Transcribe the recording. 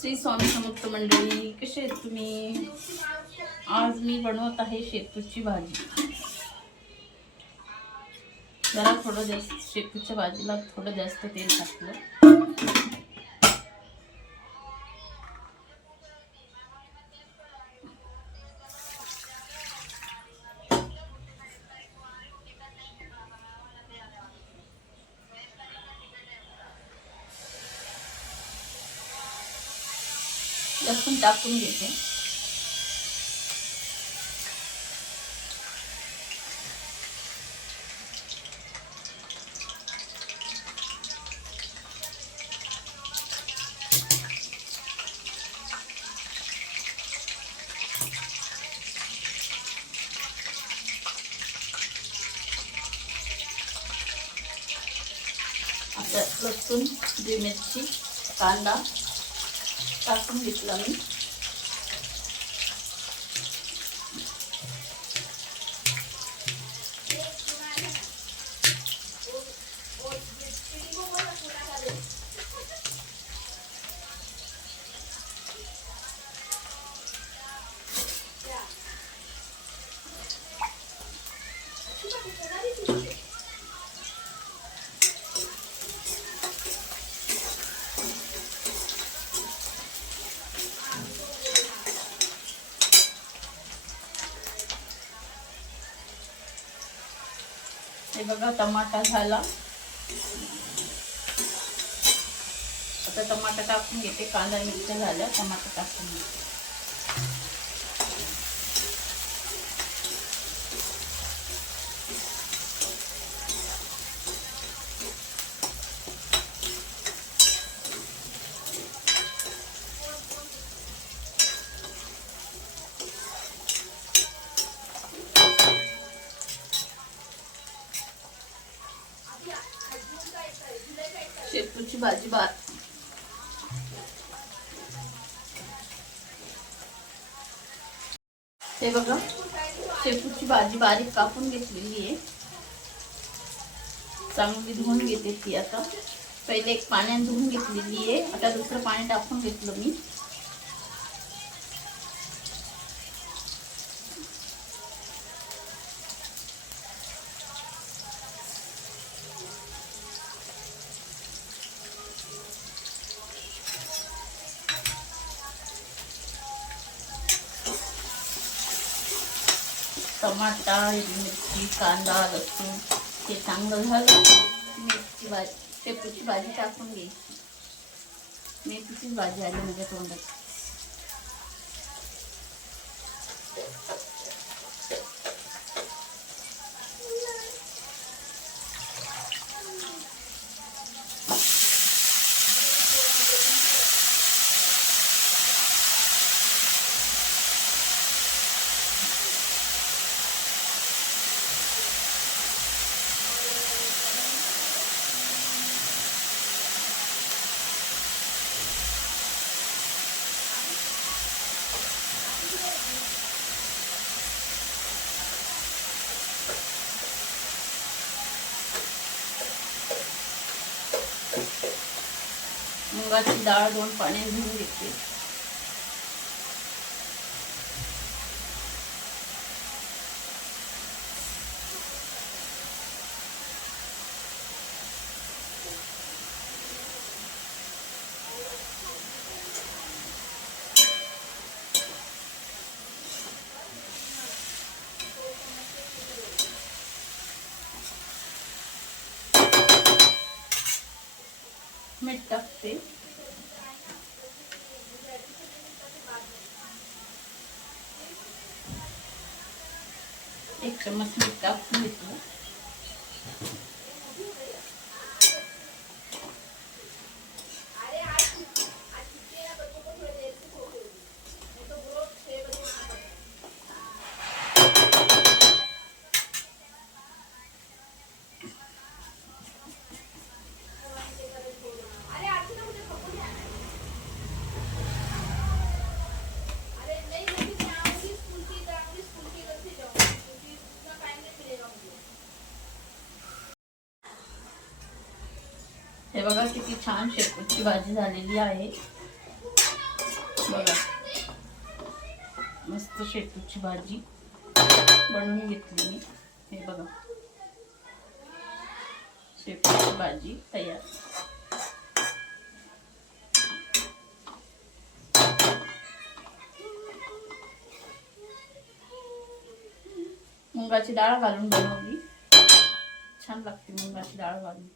श्री स्वामी समर्थ मंडळी, कसे आहेत तुम्ही? आज मी बनवत आहे शेपूची भाजी. जरा थोडं जास्त शेपूच्या भाजीला थोडं जास्त तेल टाकलं. लसूण टाकून घेते. आता लसूण, मिरची, कांदा टाकून घेतला मी. हे बघा, टमाटा झाला. आता टमाटा टाकून घेते. कांदा मिरच्या झाल्या, टमाटा टाकून घेते. शेपूची भाजी हे बघा, शेपूची भाजी बारीक कापून घेतलेली आहे. चांगली धुवून घेते ती. आता पहिले एक पाण्यात धुवून घेतलेली आहे. आता दुसरं पाणी टाकून घेतलं मी. टमाटा, हिरवी मिरची, कांदा, लसूण हे चांगलं झालं. मेथीची भाजी, शेपूची भाजी टाकून घ्यायची. मेथीचीच भाजी आली माझ्या तोंडात. मुगाची डाळ 2 पाण्यात धुवून घेते. मीठ टाकते. एक चम्मच मीठ टाकून घेतलं. हे बघा किती छान शेपूची भाजी झालेली आहे. बघा मस्त शेपूची भाजी बनवून घेतली मी. हे बघा शेपूची भाजी तयार. मुगाची डाळ घालून बनवली, छान लागते मुगाची डाळ घालून.